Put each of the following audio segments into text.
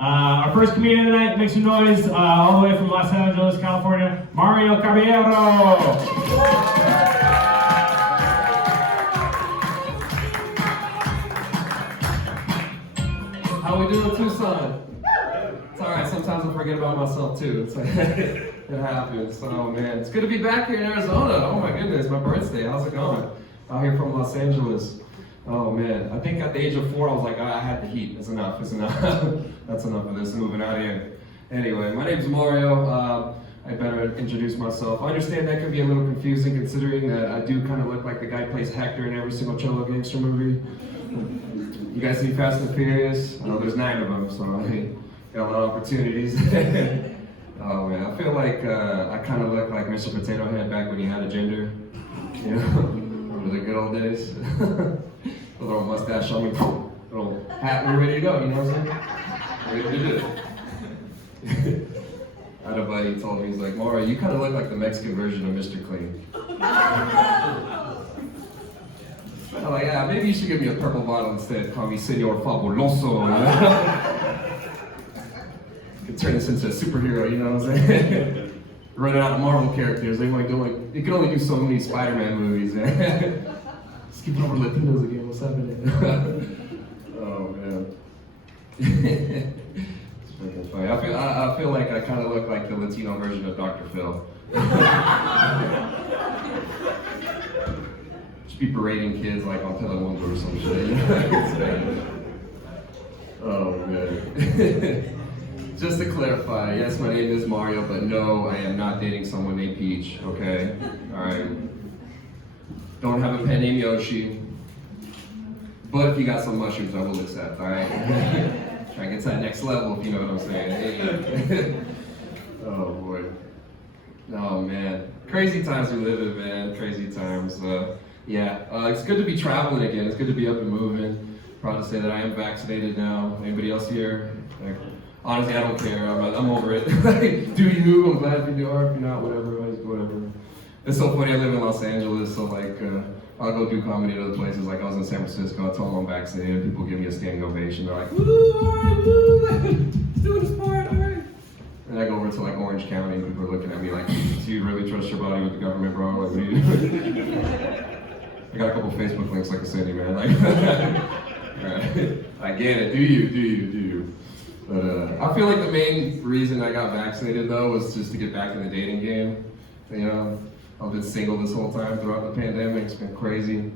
Our first comedian tonight, make some noise, all the way from Los Angeles, California, Mario Caballero. How we doing, Tucson? It's all right. Sometimes I forget about myself too. It's like, it happens. Oh man, it's good to be back here in Arizona. Oh my goodness, my birthday. How's it going? Out here from Los Angeles. Oh man, I think at the age of 4 I was like, I had the heat. It's enough. It's enough. That's enough of this. Moving out of here. Anyway, my name's Mario. I better introduce myself. I understand that can be a little confusing considering that I do kind of look like the guy who plays Hector in every single Cholo gangster movie. You guys see Fast and Furious? I know there's 9 of them, so I got a lot of opportunities. Oh man, I feel like I kind of look like Mr. Potato Head back when he had a gender. You know, remember the good old days? A little mustache on me, little hat, we're ready to go, you know what I'm saying? Ready to do it. I had a buddy who told me, he's like, Maura, you kind of look like the Mexican version of Mr. Clean. I'm like, yeah, maybe you should give me a purple bottle instead. Call me Senor Fabuloso. Could turn this into a superhero, you know what I'm saying? Running out of Marvel characters. They can only do so many Spider-Man movies. Skipping over Latinos again. What's happening? Oh man. It's freaking funny. I feel like I kind of look like the Latino version of Dr. Phil. Be berating kids like on Telemundo or some shit. Oh man. Just to clarify, yes, my name is Mario, but no, I am not dating someone named Peach, okay? Alright. Don't have a pet named Yoshi. But if you got some mushrooms, I will accept, alright? Try and get to that next level, if you know what I'm saying. Hey. Oh boy. Oh man. Crazy times we live in, man. Crazy times. It's good to be traveling again. It's good to be up and moving. Proud to say that I am vaccinated now. Anybody else here? Like, honestly, I don't care. I'm over it. Do you? I'm glad if you are. If you're not, whatever. Whatever. It's so funny. I live in Los Angeles, so I'll go do comedy at other places. Like I was in San Francisco. I told them I'm vaccinated. People give me a standing ovation. They're like, "Woo! All right, woo! Let's do this part, all right." And I go over to like Orange County, and people are looking at me like, "Do you really trust your body with the government, bro? Like, what are you doing?" I got a couple Facebook links like a city, man. Like, right. I get it. Do you? But I feel like the main reason I got vaccinated though was just to get back in the dating game. You know, I've been single this whole time throughout the pandemic. It's been crazy.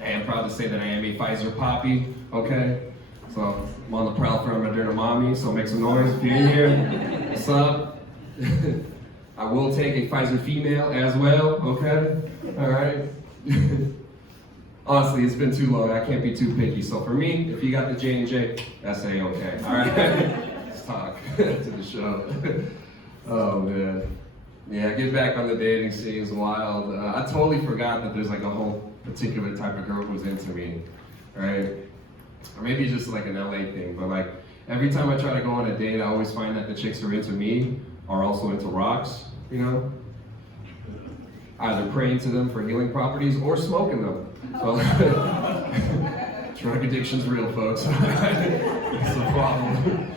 I am proud to say that I am a Pfizer poppy. Okay, so I'm on the prowl for a Moderna mommy. So make some noise if you're in here. What's up? I will take a Pfizer female as well. Okay, all right. Honestly, it's been too long. I can't be too picky. So for me, if you got the J&J, that's A-okay. All right, let's talk to the show. Oh man, yeah, get back on the dating scene is wild. I totally forgot that there's like a whole particular type of girl who's into me, right? Or maybe it's just like an LA thing, but like every time I try to go on a date, I always find that the chicks who are into me are also into rocks, you know? Either praying to them for healing properties or smoking them. So, drug addiction's real, folks. It's a problem.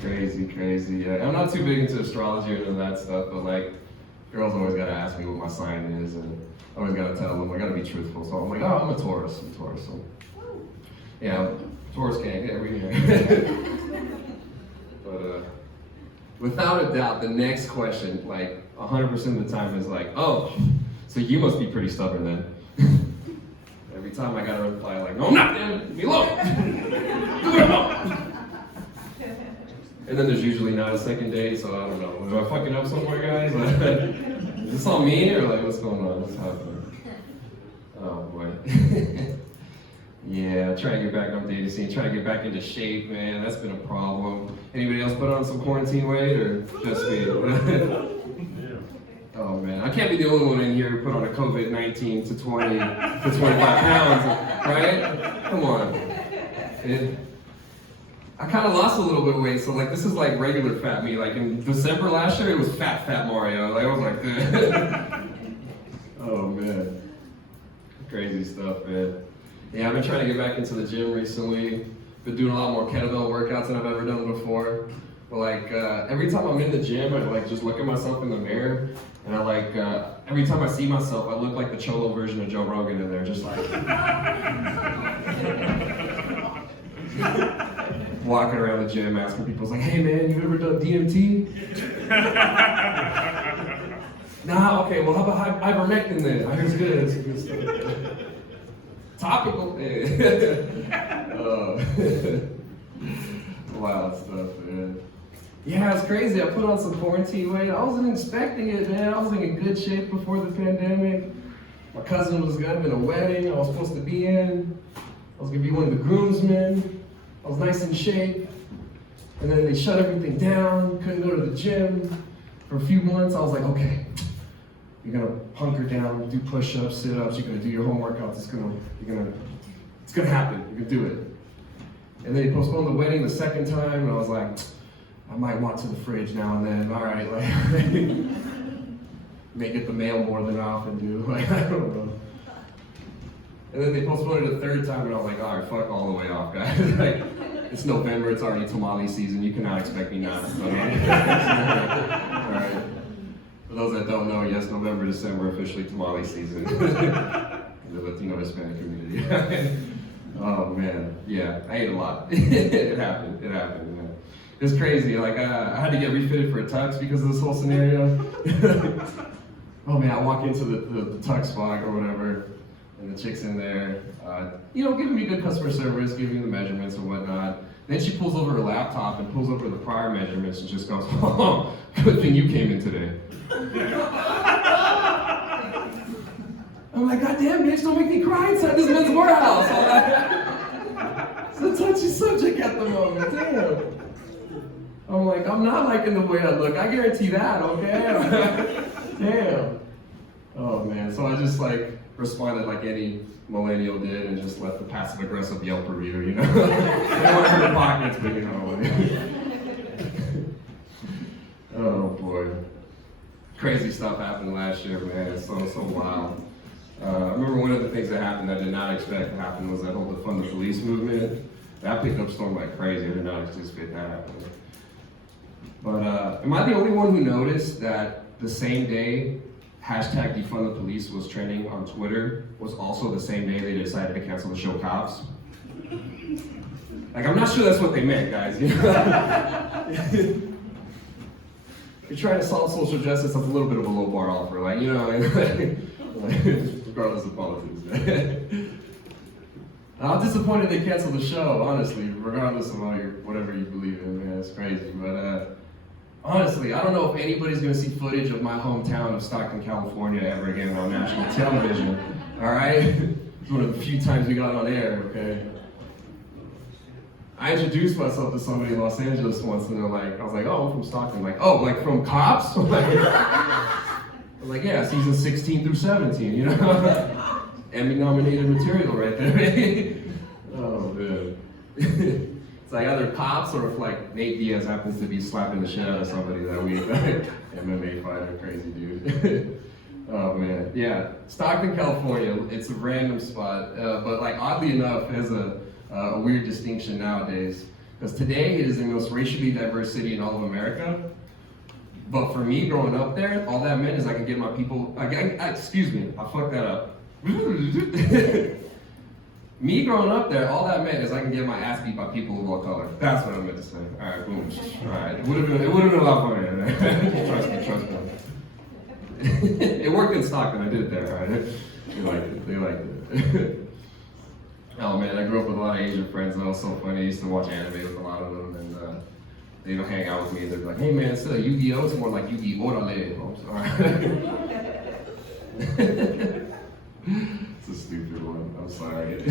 Crazy. Yeah. I'm not too big into astrology or any of that stuff, but like, girls always gotta ask me what my sign is, and I always gotta tell them, I gotta be truthful. So I'm like, oh, I'm a Taurus. So, yeah, Taurus can't get every year. But, without a doubt, the next question, like 100% of the time is like, oh, so you must be pretty stubborn then. Every time I gotta reply like, no, I'm not, damn it, leave me alone. Do what I want. And then there's usually not a second date, so I don't know. Am I fucking up somewhere, guys? Is this all me, or like, what's going on? What's happening? Oh boy. Yeah, trying to get back on the dating scene, trying to get back into shape, man. That's been a problem. Anybody else put on some quarantine weight, or just me? Oh man, I can't be the only one in here who put on a COVID-19 to 20 to 25 pounds, right? Come on. I kind of lost a little bit of weight, so like this is like regular fat me. Like in December last year, it was fat Mario. Like I was like, oh man, crazy stuff, man. Yeah, I've been trying to get back into the gym recently. Been doing a lot more kettlebell workouts than I've ever done before. But like every time I'm in the gym, I like just look at myself in the mirror, and I like every time I see myself, I look like the Cholo version of Joe Rogan in there, just like walking around the gym, asking people, like, "Hey man, you ever done DMT?" Nah, okay, well how about ivermectin then? I hear it's good. It's good stuff. Topical. Wild stuff, man. Yeah, it's crazy. I put on some quarantine weight. I wasn't expecting it, man. I was in good shape before the pandemic. My cousin was having a wedding I was supposed to be in. I was gonna be one of the groomsmen. I was nice in shape. And then they shut everything down, couldn't go to the gym. For a few months, I was like, okay, you're gonna hunker down, do push-ups, sit-ups, you're gonna do your home workouts, it's gonna happen, you're gonna do it. And then they postponed the wedding the second time, and I was like, I might walk to the fridge now and then, all right, like, may get the mail more than I often do, like, I don't know. And then they postponed it a third time, and I was like, all right, fuck all the way off, guys. Like, it's November, it's already tamale season, you cannot expect me not to. All right. For those that don't know, yes, November, December, officially tamale season. The Latino Hispanic community. Oh man, yeah, I ate a lot. It happened, man. It was crazy, like I had to get refitted for a tux because of this whole scenario. Oh man, I walk into the tux spot or whatever, and the chick's in there, giving me good customer service, giving me the measurements and whatnot. Then she pulls over her laptop and pulls over the prior measurements and just goes, oh, good thing you came in today. I'm like, God damn, bitch, don't make me cry inside this men's warehouse. It's a touchy subject at the moment, damn. I'm like, I'm not liking the way I look, I guarantee that, okay? Damn. Oh man, so I just like responded like any millennial did and just left the passive aggressive Yelp review, you know? They want to hurt pockets, but you know. Oh boy. Crazy stuff happened last year, man. It's so wild. I remember one of the things that happened that I did not expect to happen was that whole defund the police movement. That picked up storm like crazy. I did not anticipate that happening. But am I the only one who noticed that the same day hashtag defund the police was trending on Twitter was also the same day they decided to cancel the show Cops? Like, I'm not sure that's what they meant, guys. You know? You're trying to solve social justice, that's a little bit of a low bar offer, like, you know, regardless of politics. I'm disappointed they canceled the show, honestly, regardless of whatever you believe in, man, it's crazy. But honestly, I don't know if anybody's gonna see footage of my hometown of Stockton, California ever again on national television, all right? It's one of the few times we got on air, okay? I introduced myself to somebody in Los Angeles once, and I was like, oh, I'm from Stockton. Like, oh, like from Cops? I'm like, yeah, season 16 through 17, you know? Emmy-nominated material right there. Oh, man. It's like either Cops or if like Nate Diaz happens to be slapping the shit out of somebody that week. MMA fighter, crazy dude. Oh, man. Yeah, Stockton, California, it's a random spot, but like oddly enough, it has a weird distinction nowadays. Because today it is the most racially diverse city in all of America. But for me, growing up there, all that meant is I could get my people, excuse me, I fucked that up. Me growing up there, all that meant is I can get my ass beat by people of all color. That's what I meant to say. All right, boom. All right, it would have been a lot funnier. Trust me. It worked in Stockton, I did it there, all right? They liked it. Oh man, I grew up with a lot of Asian friends, and that was so funny. I used to watch anime with a lot of them, and they'd hang out with me, and they'd be like, hey man, instead of Yu-Gi-Oh, it's more like Yu-Gi-Orale. Oh, sorry. It's a stupid one, I'm sorry.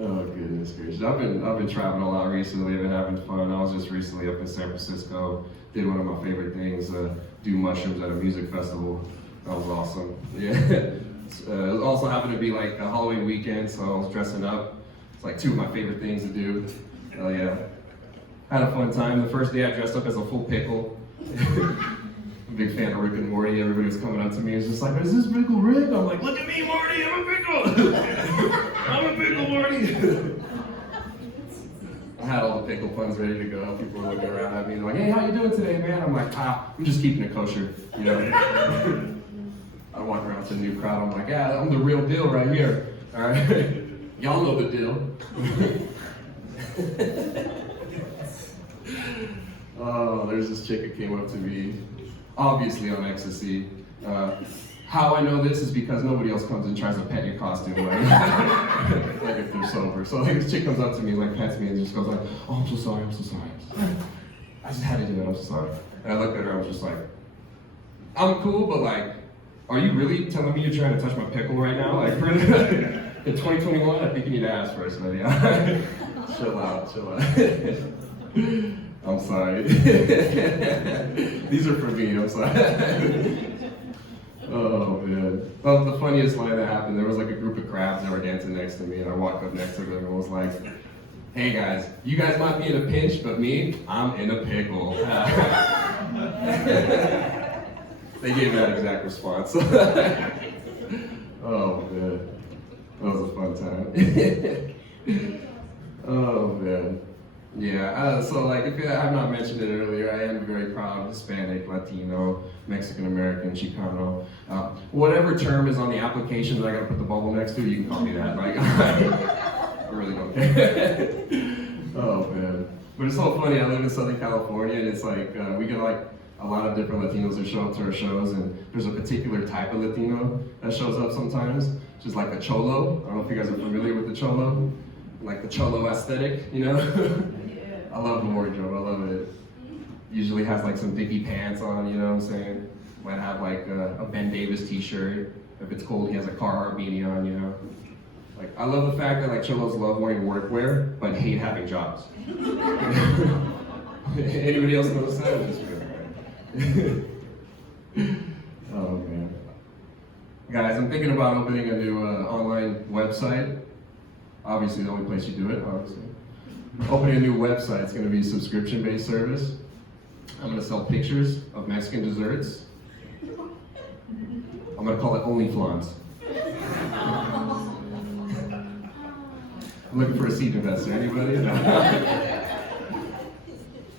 Oh goodness gracious. I've been traveling a lot recently, I've been having fun. I was just recently up in San Francisco, did one of my favorite things, do mushrooms at a music festival. That was awesome. Yeah. It also happened to be like a Halloween weekend, so I was dressing up. It's like two of my favorite things to do. Hell yeah. Had a fun time. The first day I dressed up as a full pickle. big fan of Rick and Morty. Everybody was coming up to me and was just like, is this Pickle Rick? I'm like, look at me, Morty, I'm a pickle! I'm a pickle, Morty! I had all the pickle puns ready to go. People were looking around at me and like, hey, how you doing today, man? I'm like, I'm just keeping it kosher, you know? I walk around to a new crowd, I'm like, yeah, I'm the real deal right here, all right? Y'all know the deal. Oh, there's this chick that came up to me, obviously on ecstasy. How I know this is because nobody else comes and tries to pet your costume, like, like if they're sober. So like this chick comes up to me, like pets me, and just goes like, oh, I'm so sorry, I'm so sorry, I'm so sorry. I just had to do it, I'm so sorry. And I looked at her, I was just like, I'm cool, but like, are you really telling me you're trying to touch my pickle right now? Like, in 2021, I think you need to ask first, buddy. Chill out, chill out. I'm sorry. These are for me, I'm sorry. Oh man. Well, the funniest line that happened, there was like a group of crabs that were dancing next to me, and I walked up next to them and was like, hey guys, you guys might be in a pinch, but me, I'm in a pickle. They gave that exact response. Oh man. That was a fun time. Oh man. Yeah, so like if I have not mentioned it earlier, I am very proud Hispanic, Latino, Mexican American, Chicano. Whatever term is on the application that I gotta put the bubble next to, you can call me that. Like, I really don't care. Oh man. But it's so funny, I live in Southern California and it's like, we get like a lot of different Latinos that show up to our shows, and there's a particular type of Latino that shows up sometimes, which is like a cholo. I don't know if you guys are familiar with the cholo, like the cholo aesthetic, you know? I love the wardrobe, I love it. Usually has like some dicky pants on, you know what I'm saying? Might have like a Ben Davis t-shirt. If it's cold, he has a Carhartt beanie on, you know? Like, I love the fact that like cholos love wearing workwear, but hate having jobs. Anybody else notice that? Oh man. Guys, I'm thinking about opening a new online website. Obviously the only place you do it, obviously. Opening a new website, it's gonna be a subscription-based service. I'm gonna sell pictures of Mexican desserts. I'm gonna call it OnlyFlans. I'm looking for a seed investor, anybody? No.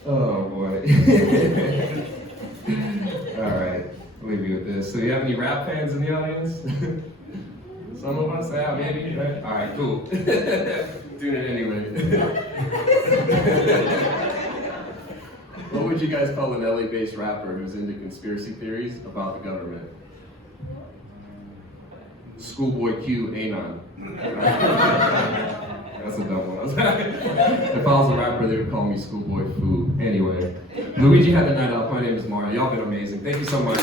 Oh boy. Alright, I'll leave you with this. So you have any rap fans in the audience? Some of us, yeah, maybe, right? Alright, cool. Doing it anyway. What would you guys call an LA-based rapper who's into conspiracy theories about the government? Schoolboy Q, Anon. That's a dumb one. If I was a rapper, they would call me Schoolboy Foo. Anyway, Luigi had the night off. My name is Mario. Y'all been amazing. Thank you so much.